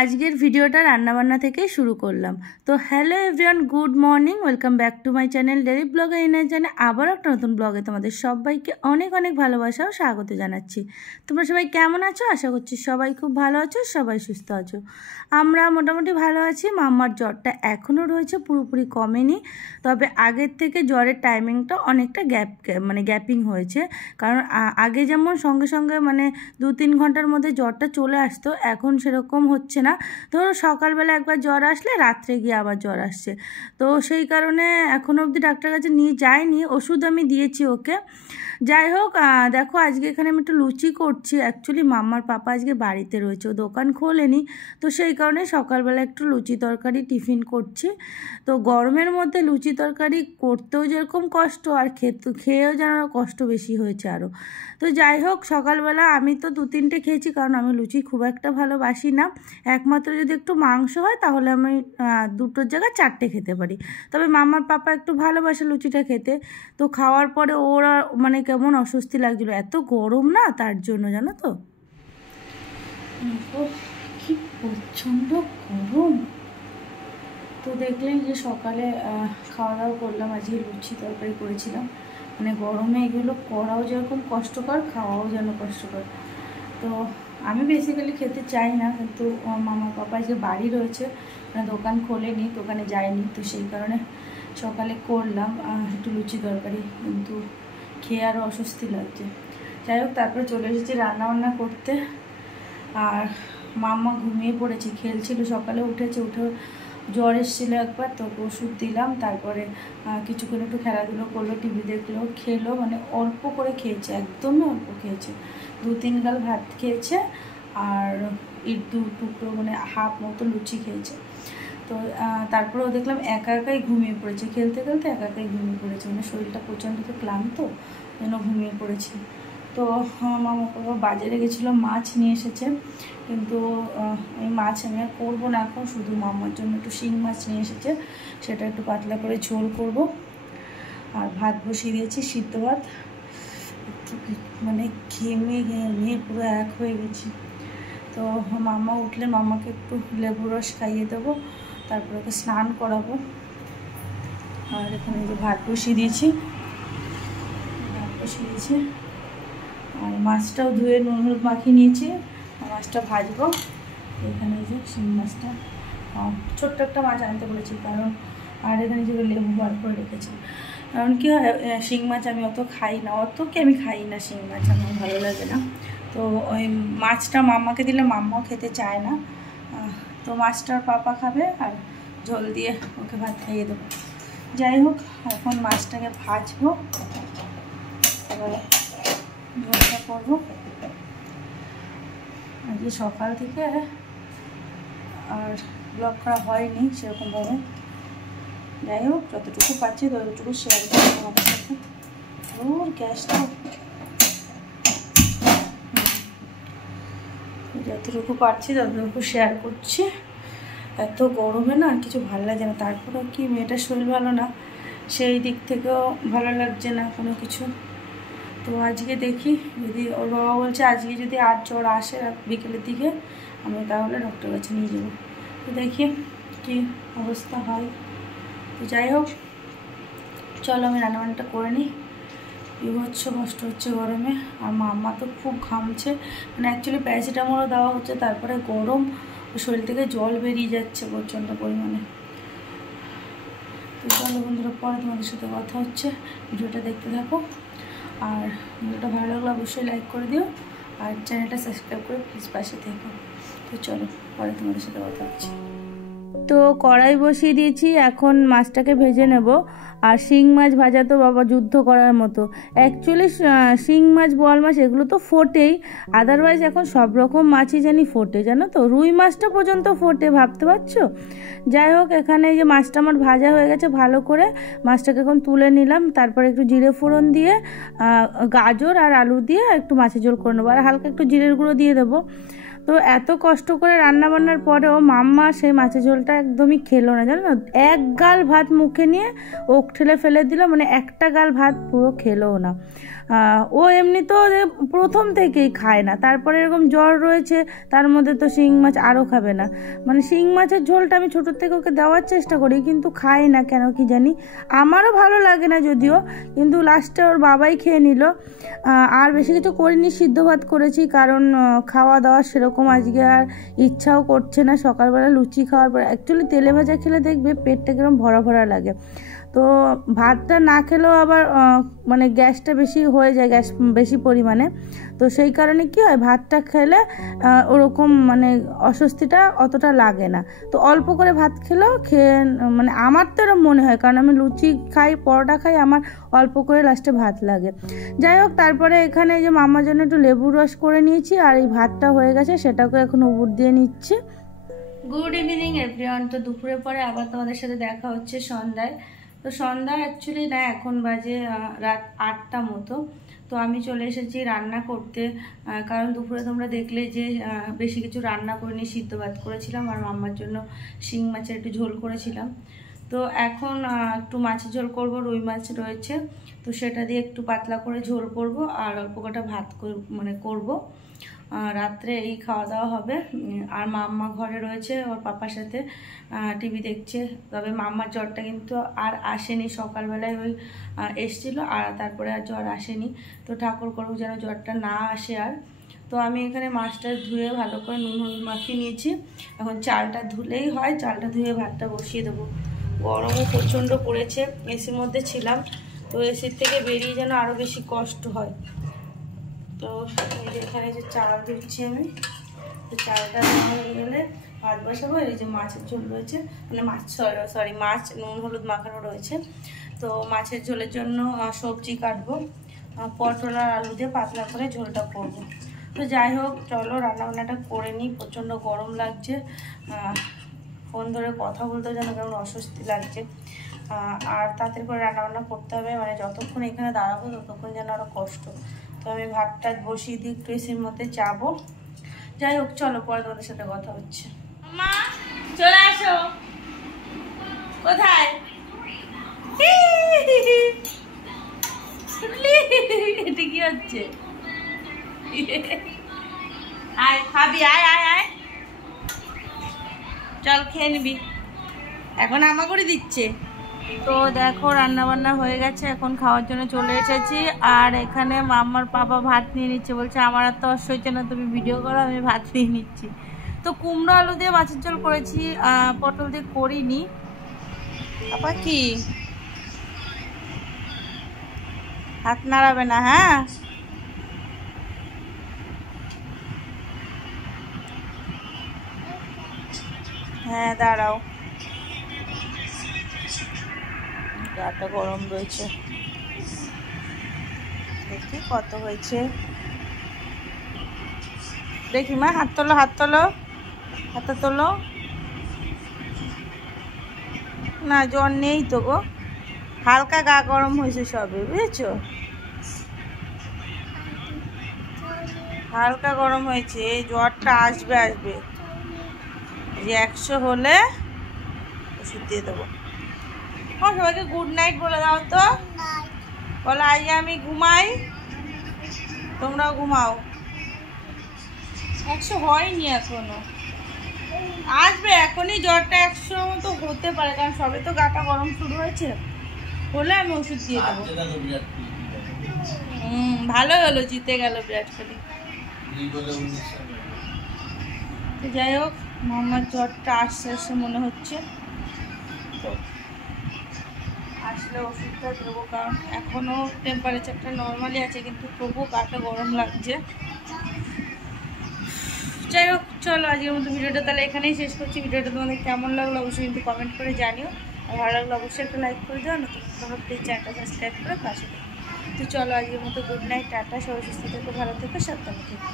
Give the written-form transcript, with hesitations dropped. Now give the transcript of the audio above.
আজকের ভিডিওটা রান্নাবান্না থেকে শুরু করলাম। তো hello everyone, good morning, welcome back to my channel daily ব্লগে ইনার জানে। আবার একটা নতুন ব্লগে তোমাদের সবাইকে অনেক অনেক ভালোবাসা ও স্বাগত জানাচ্ছি। তোমরা সবাই কেমন আছো? আশা করছি সবাই খুব ভালো আছো, সবাই সুস্থ আছো। আমরা মোটামুটি ভালো আছি। মাম্মার জ্বরটা এখনও রয়েছে, পুরোপুরি কমেনি। তবে আগের থেকে জ্বরের টাইমিংটা অনেকটা গ্যাপিং হয়েছে। কারণ আগে যেমন সঙ্গে সঙ্গে 2-3 ঘন্টার মধ্যে জ্বরটা চলে আসতো, এখন সেরকম হচ্ছে না। ধরো সকালবেলা একবার জ্বর আসলে রাত্রে গিয়ে আবার জ্বর আসছে। তো সেই কারণে এখনও অবধি ডাক্তারের কাছে নিয়ে যাইনি, ওষুধ আমি দিয়েছি ওকে। যাই হোক, দেখো আজকে এখানে আমি একটু লুচি করছি। অ্যাকচুয়ালি মাম্মার পাপা আজকে বাড়িতে রয়েছে, ও দোকান খোলেনি। তো সেই কারণে সকালবেলা একটু লুচি তরকারি টিফিন করছি। তো গরমের মধ্যে লুচি তরকারি করতেও যেরকম কষ্ট, আর খেয়েও যেন কষ্ট বেশি হয়েছে আরও। তো যাই হোক, সকালবেলা আমি তো 2-3টে খেয়েছি, কারণ আমি লুচি খুব একটা ভালোবাসি না। একমাত্র যদি একটু মাংস হয় তাহলে আমি 2টোর জায়গায় 4টে খেতে পারি। তবে মামার পাপা একটু ভালোবাসে লুচিটা খেতে। তো খাওয়ার পরে ওরা কেমন অস্বস্তি লাগছিলো, এত গরম না, তার জন্য জানো তো। কি প্রচণ্ড গরম। তো দেখলেন যে সকালে খাওয়া দাওয়া করলাম, আজকে লুচি তরকারি করেছিলাম। গরমে এগুলো করাও যেরকম কষ্টকর, খাওয়াও যেন কষ্টকর। তো আমি বেসিক্যালি খেতে চাই না, কিন্তু মামা পাপা যে বাড়ি রয়েছে, দোকান খোলেনি, দোকানে যায়নি, তো সেই কারণে সকালে করলাম একটু লুচি তরকারি, কিন্তু খেয়ে আরও অস্বস্তি লাগছে। যাই হোক, তারপরে চলে এসেছি রান্নাবান্না করতে। আর মাম্মা ঘুমিয়ে পড়েছে, খেলছিল, সকালে উঠে জ্বর এসেছিলো একবার, তো ওষুধ দিলাম। তারপরে কিছুক্ষণ একটু খেলাধুলো করলো, টিভি দেখলো, খেলো, অল্প করে খেয়েছে, একদমই অল্প খেয়েছে। 2-3 গাল ভাত খেয়েছে, আর 2 টুকরো হাফ মতো লুচি খেয়েছে। তো তারপরেও দেখলাম একা একাই ঘুমিয়ে পড়েছে, খেলতে খেলতে একা একাই ঘুমিয়ে পড়েছে। শরীরটা প্রচণ্ড তো ক্লান্ত, যেন ঘুমিয়ে পড়েছে। তো মামা বাবা বাজারে গেছিলো, মাছ নিয়ে এসেছে, কিন্তু এই মাছ আমি আর করবো না এখন, শুধু মামার জন্য একটু শিং মাছ নিয়ে এসেছে, সেটা একটু পাতলা করে ঝোল করব। আর ভাত বসিয়ে দিয়েছি, সিদ্ধ ভাত। একটু ঘেমে পুরো এক হয়ে গেছি। তো মামা উঠলে মামাকে একটু লেবু রস খাইয়ে দেবো, তারপরে ওকে স্নান করাবো। আর এখানে যে ভাত বসিয়ে দিয়েছি, আর মাছটাও ধুয়ে নুন হলুদ মাখিয়ে নিয়েছি, মাছটা ভাজবো। এখানে যে শিং মাছটা, ছোট্ট একটা মাছ আনতে বলেছি, কারণ আর এখানে যে লেবু বার করে রেখেছি। কারণ কী হয়, শিং মাছ আমি অত খাই না, আমি খাই না শিং মাছ, আমার ভালো লাগে না। তো ওই মাছটা মাম্মাকে দিলে মাম্মাও খেতে চায় না, তো মাছটার পাপা খাবে, আর ঝোল দিয়ে ওকে ভাত খাইয়ে দেবো। যাই হোক, এখন মাছটাকে ভাজবো, এবার ঝোলটা করবো। আজকে সকাল থেকে আর ব্লগ করা হয়নি সেরকমভাবে। যাই হোক, যতটুকু পাচ্ছি ততটুকু শেয়ার করবো তোমাদের সাথে। ওর গ্যাসটা যতটুকু পারছি ততটুকু শেয়ার করছি। এত গরমে না কিছু ভালো লাগে না। তারপরে কি মেয়েটার শরীর ভালো না, সেই দিক থেকেও ভালো লাগছে না কোনো কিছু। তো আজকে দেখি, যদি ওর বাবা বলছে আজকে যদি আর জ্বর আসে বিকেলের দিকে, আমি তাহলে ডক্টর কাছে নিয়ে যাবো। তো দেখি কী অবস্থা হয়। তো যাই হোক, চলো আমি রান্নাবান্নাটা করে নিই। বিভৎস কষ্ট হচ্ছে গরমে, আর মাম্মা তো খুব ঘামছে। অ্যাকচুয়ালি প্যারাসিটামলও দেওয়া হচ্ছে, তারপরে গরম, শরীর থেকে জল বেরিয়ে যাচ্ছে প্রচণ্ড পরিমাণে। তো চলো বন্ধুরা, পরে তোমাদের সাথে কথা হচ্ছে, ভিডিওটা দেখতে থাকো। আর ভিডিওটা ভালো লাগলে অবশ্যই লাইক করে দিও, আর চ্যানেলটা সাবস্ক্রাইব করে প্লিজ পাশে থেকো। তো চলো, পরে তোমাদের সাথে কথা হচ্ছে। তো কড়াই বসিয়ে দিয়েছি, এখন মাছটাকে ভেজে নেব। আর শিং মাছ ভাজা তো বাবা যুদ্ধ করার মতো। অ্যাকচুয়ালি শিং মাছ, বোয়াল মাছ এগুলো তো ফোটেই, আদারওয়াইজ এখন সব রকম মাছই জানি ফোটে, জানো তো, রুই মাছটা পর্যন্ত ফোটে, ভাবতে পারছো। যাই হোক, এখানে এই যে মাছটা আমার ভাজা হয়ে গেছে ভালো করে, মাছটাকে এখন তুলে নিলাম। তারপরে একটু জিরে ফোড়ন দিয়ে গাজর আর আলু দিয়ে একটু মাছের ঝোল করে নেবো, আর হালকা একটু জিরের গুঁড়ো দিয়ে দেবো। তো এত কষ্ট করে রান্নাবান্নার পরেও মাম্মা সেই মাছের ঝোলটা একদমই খেলো না, জানো না। 1 গাল ভাত মুখে নিয়ে ওক ঠেলে ফেলে দিল, একটা গাল ভাত পুরো খেলোও না। ও এমনি তো প্রথম থেকেই খায় না, তারপরে এরকম জ্বর রয়েছে, তার মধ্যে তো শিং মাছ আরও খাবে না। মানে শিং মাছের ঝোলটা আমি ছোটোর থেকে ওকে দেওয়ার চেষ্টা করি, কিন্তু খায় না কেন কি জানি। আমারও ভালো লাগে না যদিও, কিন্তু লাস্টে ওর বাবাই খেয়ে নিল। আর বেশি কিছু করিনি, সিদ্ধ ভাত করেছি, কারণ খাওয়া দাওয়া সেরকম আজকে আর ইচ্ছাও করছে না। সকালবেলা লুচি খাওয়ার পর অ্যাকচুয়ালি তেলে ভাজা খেলে দেখবে পেটটা কিরকম ভরা ভরা লাগে, তো ভাতটা না খেলেও আবার মানে গ্যাসটা বেশি হয়ে যায়, গ্যাস বেশি পরিমাণে। তো সেই কারণে কি হয়, ভাতটা খেলে ওরকম মানে অস্বস্তিটা অতটা লাগে না। তো অল্প করে ভাত খেলেও মানে আমার তো এরকম মনে হয়, কারণ আমি লুচি খাই, পরোটা খাই, আমার অল্প করে লাস্টে ভাত লাগে। যাই হোক, তারপরে এখানে যে মামার জন্য একটু লেবুর রস করে নিয়েছি, আর এই ভাতটা হয়ে গেছে, সেটাকে এখন উপর দিয়ে নিচ্ছি। Good evening everyone. তো দুপুরের পরে আবার তোমাদের সাথে দেখা হচ্ছে সন্ধ্যায়। তো সন্ধ্যা অ্যাকচুয়ালি না, এখন বাজে রাত 8টা মতো। তো আমি চলে এসেছি রান্না করতে, কারণ দুপুরে তোমরা দেখলে যে বেশি কিছু রান্না করিনি, সিদ্ধ ভাত করেছিলাম আর মাম্মার জন্য শিং মাছের একটু ঝোল করেছিলাম। তো এখন একটু মাছের ঝোল করব, রুই মাছ রয়েছে, তো সেটা দিয়ে একটু পাতলা করে ঝোল করব, আর অল্প কটা ভাত মানে করব। রাত্রে এই খাওয়া দাওয়া হবে। আর মাম্মা ঘরে রয়েছে, ওর পাপার সাথে টিভি দেখছে। তবে মাম্মার জ্বরটা কিন্তু আর আসেনি, সকালবেলায় ওই এসছিল, আর তারপরে আর জ্বর আসেনি। তো ঠাকুর করুক যেন জ্বরটা না আসে আর। তো আমি এখানে মাছটা ধুয়ে ভালো করে নুন হলুদ মাখিয়ে নিয়েছি। এখন চালটা ধুলেই হয়, চালটা ধুয়ে ভাতটা বসিয়ে দেবো। গরমও প্রচণ্ড পড়েছে, এসির মধ্যে ছিলাম, তো এসির থেকে বেরিয়ে যেন আরও বেশি কষ্ট হয়। তো এই যে এখানে যে চাল ধুচ্ছি আমি, তো চালটা হয়ে গেলে ভাত বসাবো। এই যে মাছের ঝোল রয়েছে, মানে মাছ নুন হলুদ মাখানো রয়েছে। তো মাছের ঝোলের জন্য সবজি কাটবো, পটল আর আলু দিয়ে পাতলা করে ঝোলটা করব। তো যাই হোক, চলো রান্নাবান্নাটা করে নিই। প্রচণ্ড গরম লাগছে, ফোন ধরে কথা বলতেও যেন কেমন অস্বস্তি লাগছে। আর তাড়াতাড়ি করে রান্নাবান্না করতে হবে, মানে যতক্ষণ এখানে দাঁড়াবো ততক্ষণ যেন আরও কষ্ট। তো আমি ভাতটা বসিয়ে দিই, একটু এসির মধ্যে যাবো। যাই হোক, চলো পরে তোমাদের সাথে কথা হচ্ছে। মা চলে আসো। কোথায়? এটা কি হচ্ছে? আয় খাবি, আয় আয় আয়, চল খেয়ে নিবি। এখন আমা করে দিচ্ছে। তো দেখো রান্না বান্না হয়ে গেছে, এখন খাওয়ার জন্য চলে এসেছি। আর এখানে মাম্মার পাপা ভাত নিয়ে নিচ্ছে, বলছে আমার আর তো অসহ্য না, তুমি ভিডিও করো, আমি ভাত নিয়ে নিচ্ছি। তো কুমড়ো আলু দিয়ে মাছের ঝোল করেছি, পটল দিয়ে করিনি। পাপা কি হাত নাড়াবে না? হ্যাঁ, হ্যাঁ দাঁড়াও, গাটা গরম রয়েছে, দেখি কত হয়েছে। দেখি মা, হাত তোলো, হাত তোলো, হাতটা তোলো। না, জ্বর নেই তো গো, হালকা গা গরম হয়েছে সবে, বুঝেছো? হালকা গরম হয়েছে, এই জ্বরটা আসবে আসবে। যে 100 হলে ওষুধ দিয়ে দেবো। সবাইকে গুড নাইট বলে দাও তো, বলো আজ আমি ঘুমাই, তোমরাও ঘুমাও। 100 হয়নি এখনো, আসবে এখনই জ্বরটা। 100 মতো হতে পারে, কারণ সবে তো গাটা গরম শুরু হয়েছে, হলে আমি ওষুধ দিয়ে দেবো। ভালো হলো, জিতে গেল বিরাট কোহলি। যাই হোক, মামার জ্বরটা আসছে আসছে মনে হচ্ছে, তো আসলে ওষুধটা দেবো, কারণ এখনও টেম্পারেচারটা নর্মালি আছে, কিন্তু তবুও গাটা গরম লাগছে। যাই হোক, চলো আজকের মতো ভিডিওটা তাহলে এখানেই শেষ করছি। ভিডিওটা তোমাদের কেমন লাগলো অবশ্যই কিন্তু কমেন্ট করে জানিও, আর ভালো লাগলো অবশ্যই একটা লাইক করে দিও, নতুন তোমরা প্লিজ চ্যানেলটা সাবস্ক্রাইব করে পাশে। তো চলো আজকের মতো গুড নাইট, টাটা, সবাই সুস্থ থেকো, ভালো থেকো, সাবধানে থেকো।